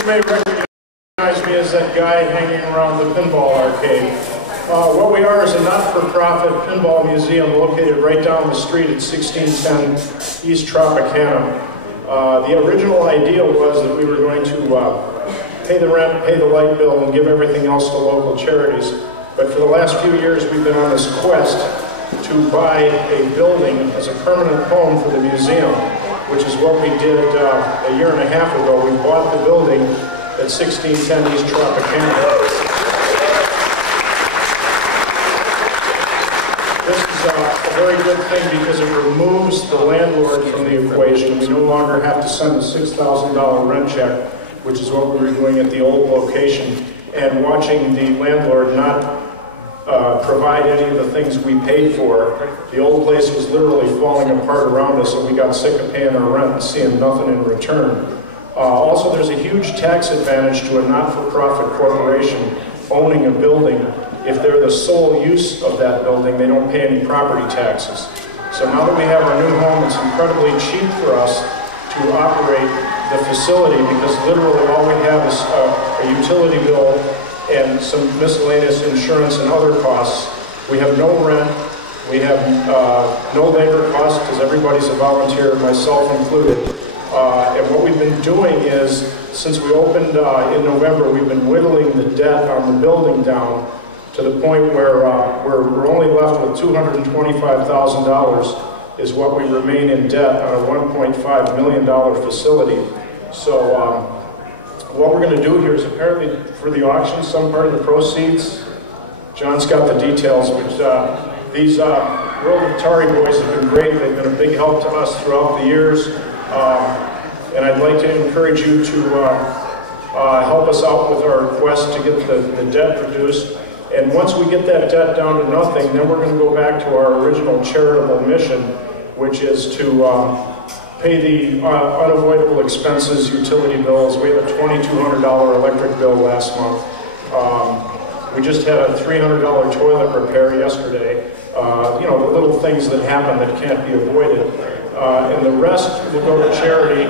You may recognize me as that guy hanging around the pinball arcade. What we are is a not-for-profit pinball museum located right down the street at 1610 East Tropicana. The original idea was that we were going to pay the rent, pay the light bill, and give everything else to local charities. But for the last few years, we've been on this quest to buy a building as a permanent home for the museum, which is what we did a year and a half ago. We bought the building at 1610 East Tropicana. This is a very good thing because it removes the landlord from the equation. We no longer have to send a $6,000 rent check, which is what we were doing at the old location, and watching the landlord not provide any of the things we paid for. The old place was literally falling apart around us, and we got sick of paying our rent and seeing nothing in return. Also, there's a huge tax advantage to a not-for-profit corporation owning a building. If they're the sole use of that building, they don't pay any property taxes. So now that we have our new home, it's incredibly cheap for us to operate the facility because literally all we have is a utility bill and some miscellaneous insurance and other costs. We have no rent, we have no labor costs because everybody's a volunteer, myself included. And what we've been doing is, since we opened in November, we've been whittling the debt on the building down to the point where we're only left with $225,000 is what we remain in debt on a $1.5 million facility. So what we're going to do here is apparently for the auction, some part of the proceeds, John's got the details, but these World of Atari boys have been great. They've been a big help to us throughout the years. And I'd like to encourage you to help us out with our quest to get the debt reduced. And once we get that debt down to nothing, then we're going to go back to our original charitable mission, which is to pay the unavoidable expenses, utility bills. We had a $2,200 electric bill last month. We just had a $300 toilet repair yesterday. You know, the little things that happen that can't be avoided. And the rest will go to charity.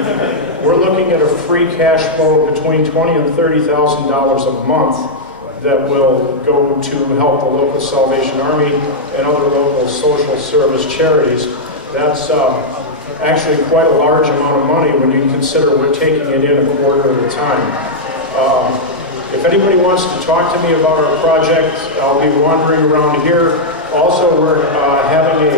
We're looking at a free cash flow between $20,000 and $30,000 a month that will go to help the local Salvation Army and other local social service charities. That's actually quite a large amount of money when you consider we're taking it in a quarter at a time. If anybody wants to talk to me about our project, I'll be wandering around here. Also, we're having a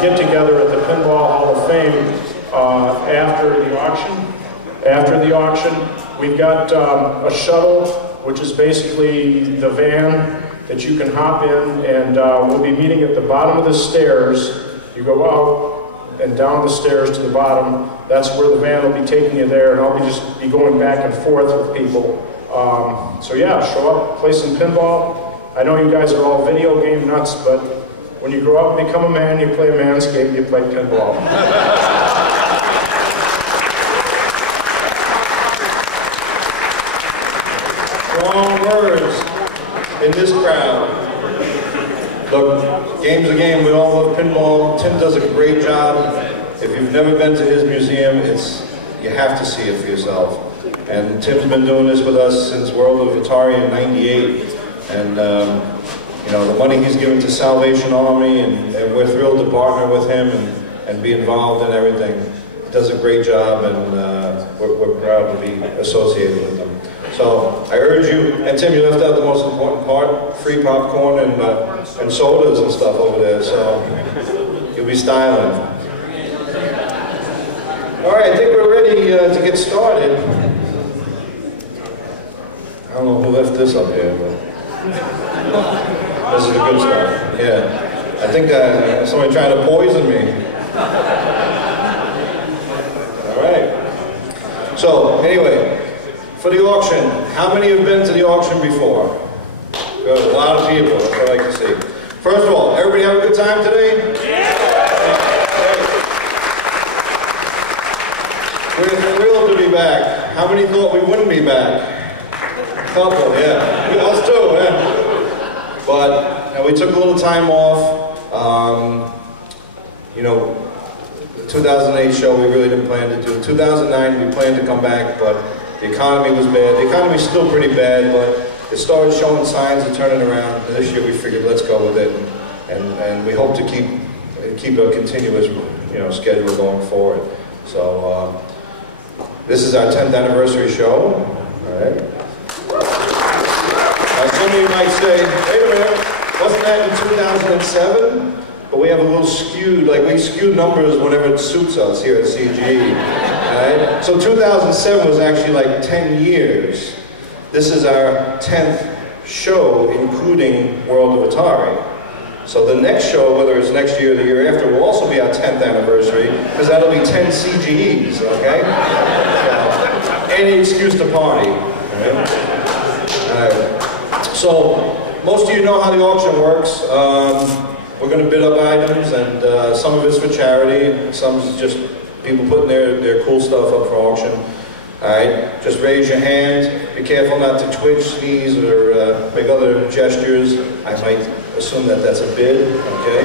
get-together at the Pinball Hall of Fame after the auction. After the auction, we've got a shuttle, which is basically the van that you can hop in, and we'll be meeting at the bottom of the stairs. You go out and down the stairs to the bottom. That's where the van will be taking you there, and I'll just be going back and forth with people. So yeah, show up, play some pinball. I know you guys are all video game nuts, but when you grow up and become a man, you play a man's game, you play pinball. Strong words in this crowd. Look, game's a game. We all love pinball. Tim does a great job. If you've never been to his museum, you have to see it for yourself. And Tim's been doing this with us since World of Atari in '98. And you know, the money he's given to Salvation Army, and we're thrilled to partner with him and be involved in everything. He does a great job, and we're proud to be associated with him. So I urge you, and Tim, you left out the most important part, free popcorn and sodas and stuff over there, so you'll be styling. All right, I think we're ready to get started. I don't know who left this up here, but this is the good stuff. Yeah, I think somebody trying to poison me. All right. So anyway, for the auction, how many have been to the auction before? Good, a lot of people. That's what I like to see. First of all, everybody have a good time today? Yeah. We're thrilled to be back. How many thought we wouldn't be back? A couple, yeah. Us too, yeah. But we took a little time off. You know, the 2008 show we really didn't plan to do. 2009 we planned to come back, but The economy was bad. The economy's still pretty bad, but it started showing signs of turning around. And this year we figured, let's go with it, and we hope to keep a continuous, schedule going forward. So this is our 10th anniversary show. All right. Some of you might say, wait a minute, wasn't that in 2007? But we have a little skewed, we skew numbers whenever it suits us here at CGE. Right? So 2007 was actually 10 years. This is our 10th show, including World of Atari. So the next show, whether it's next year or the year after, will also be our 10th anniversary, because that'll be 10 CGEs, okay? So, any excuse to party. Right? So, most of you know how the auction works. We're going to bid up items, and some of it's for charity, some is just people putting their cool stuff up for auction. Alright, just raise your hand. Be careful not to twitch, sneeze, or make other gestures. I might assume that that's a bid, okay?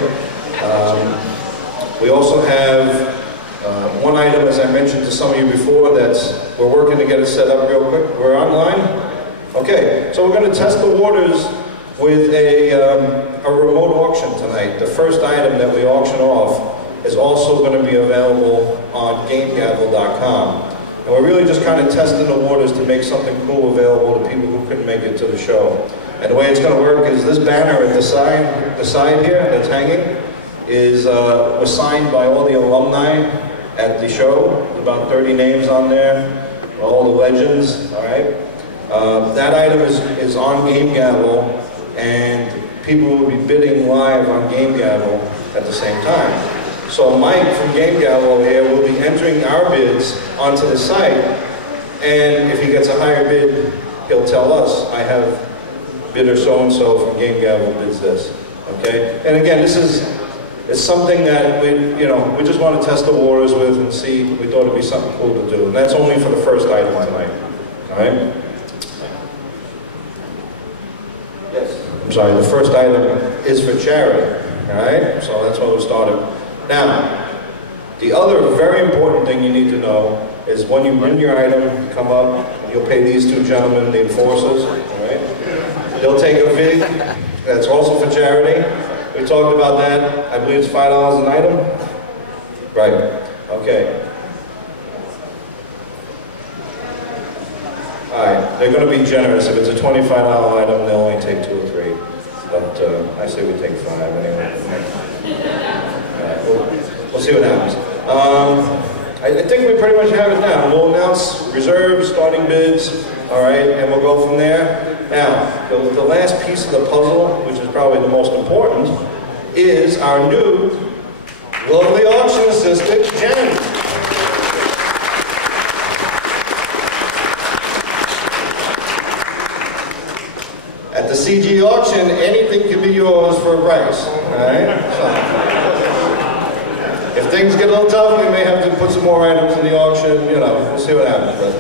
We also have one item, as I mentioned to some of you before, that we're working to get it set up real quick. We're online? Okay, so we're going to test the waters with a remote auction tonight. The first item that we auction off is also going to be available on GameGavel.com. And we're really just kind of testing the waters to make something cool available to people who couldn't make it to the show. And the way it's going to work is this banner at the side here that's hanging was signed by all the alumni at the show. About 30 names on there, all the legends, all right? That item is on GameGavel, and people will be bidding live on GameGavel at the same time. So Mike from GameGavel here will be entering our bids onto the site, and if he gets a higher bid, he'll tell us, I have bidder so-and-so from GameGavel bids this, okay? And again, it's something that we just want to test the waters with and see. We thought it'd be something cool to do, and that's only for the first item tonight, all right? Yes. I'm sorry, the first item is for charity, all right? So that's why we started. Now, the other very important thing you need to know is when you win your item, you come up, and you'll pay these two gentlemen, the enforcers, all right? They'll take a vig, that's also for charity. We talked about that. I believe it's $5 an item. Right, okay. All right, they're going to be generous. If it's a $25 item, they'll only take 2 or 3. But I say we take 5 anyway. We'll see what happens. I think we pretty much have it now. We'll announce reserves, starting bids, all right, and we'll go from there. Now, the last piece of the puzzle, which is probably the most important, is our new lovely auction assistant, Jen. At the CGE auction, anything can be yours for a price, all right? So, if things get a little tough, we may have to put some more items in the auction, we'll see what happens. But,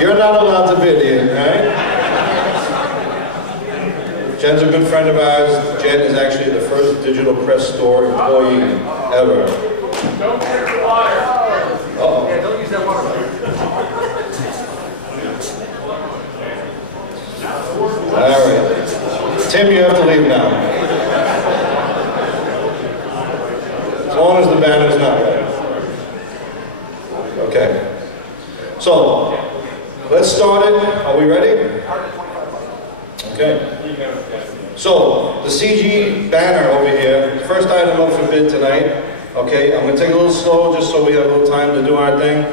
you're not allowed to bid here, right? Jen's a good friend of ours. Jen is actually the first digital press store employee ever. Don't get the water. Uh-oh. Yeah, don't use that water. All right. Tim, you have to leave now. As long as the banner's not ready. Okay. So, let's start it. Are we ready? Okay. So, the CGE banner over here, first item up for bid tonight. Okay, I'm going to take it a little slow just so we have a little time to do our thing.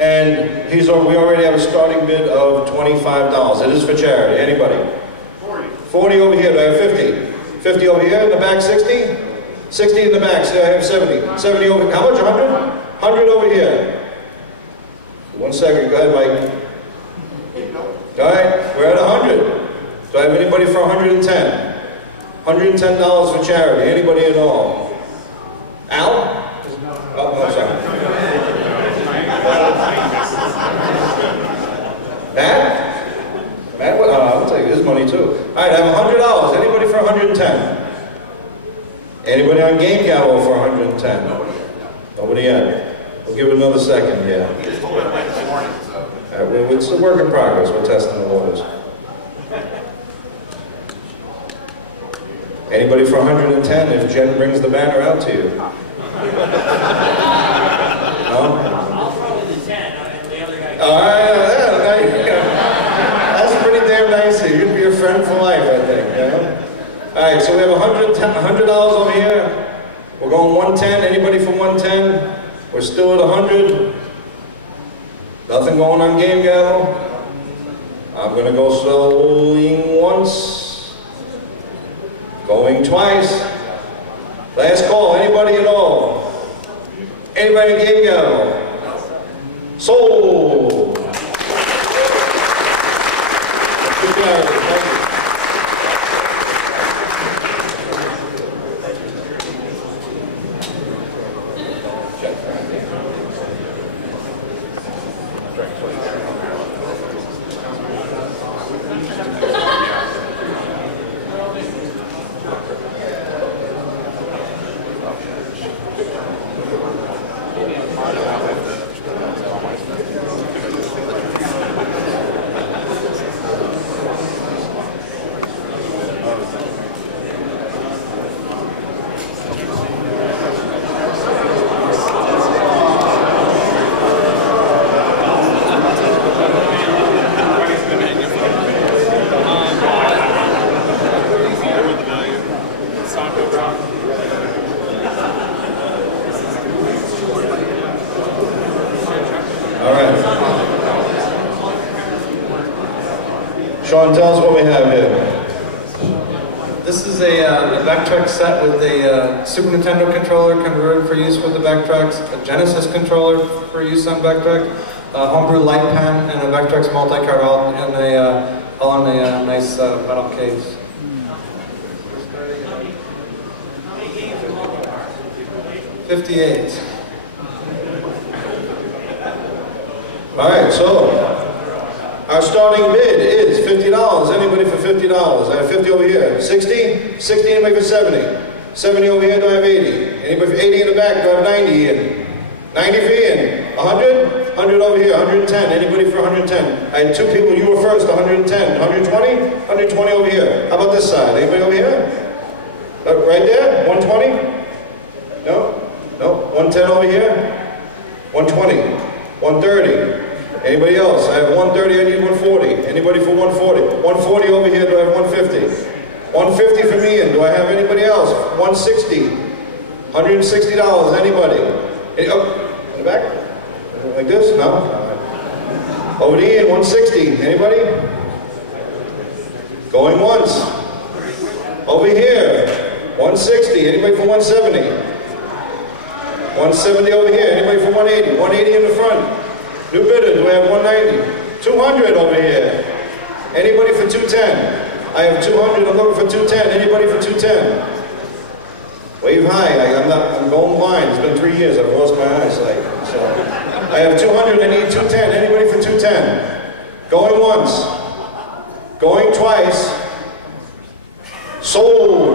And we already have a starting bid of $25. It is for charity. Anybody? 40. 40 over here. Do I have 50? 50 over here. In the back, 60? 60 in the back. So I have 70. 70 over here. How much? 100? 100 over here. 1 second. Go ahead, Mike. All right. We're at 100. Do I have anybody for 110? $110 for charity. Anybody at all? Al? Oh, no, sorry. Matt? Matt, I'll take his money too. All right, I have $100. Anybody for 110? Anybody on GameGavel for 110? Nobody yet. We'll give it another second, yeah. It's a work in progress. We're testing the waters. Anybody for 110 if Jen brings the banner out to you? No? I'll throw in the 10 and the other guy. That's pretty damn nice of you. You'd be a friend for life, I think. All right, so we have $100 over here. We're going 110. Anybody for 110? We're still at 100. Nothing going on Game Gather. I'm gonna go slowing once, going twice. Last call. Anybody at all? Anybody in Game Gather? Sold. Good clarity. Thank you. Sean, tell us what we have here. This is a Vectrex set with a Super Nintendo controller converted for use with the Vectrex, a Genesis controller for use on Vectrex, a Homebrew lightpen, and a Vectrex Multicart all in a nice metal case. How many games are Multicart? 58. All right, so our starting bid is $50. Anybody for $50? I have 50 over here. 60? 60, anybody for 70? 70 over here, do I have 80? Anybody for 80 in the back, do I have 90 in? 90 for Ian. 100? 100 over here, 110. Anybody for 110? I had two people, you were first, 110. 120? 120 over here. How about this side? Anybody over here? Right there? 120? No? No? 110 over here? 120. 130. Anybody else? I have 130, I need 140. Anybody for 140? 140 over here, do I have 150? 150 for me, and do I have anybody else? 160. $160, anybody? Oh, in the back? Like this? No? Over to Ian, 160. Anybody? Going once. Over here, 160. Anybody for 170? 170 over here. Anybody for 180? 180 in the front. New bidder, do I have 190? 200 over here. Anybody for 210? I have 200, I'm looking for 210. Anybody for 210? Wave high, I'm going blind. It's been 3 years, I've lost my eyesight. So I have 200, I need 210. Anybody for 210? Going once. Going twice. Sold.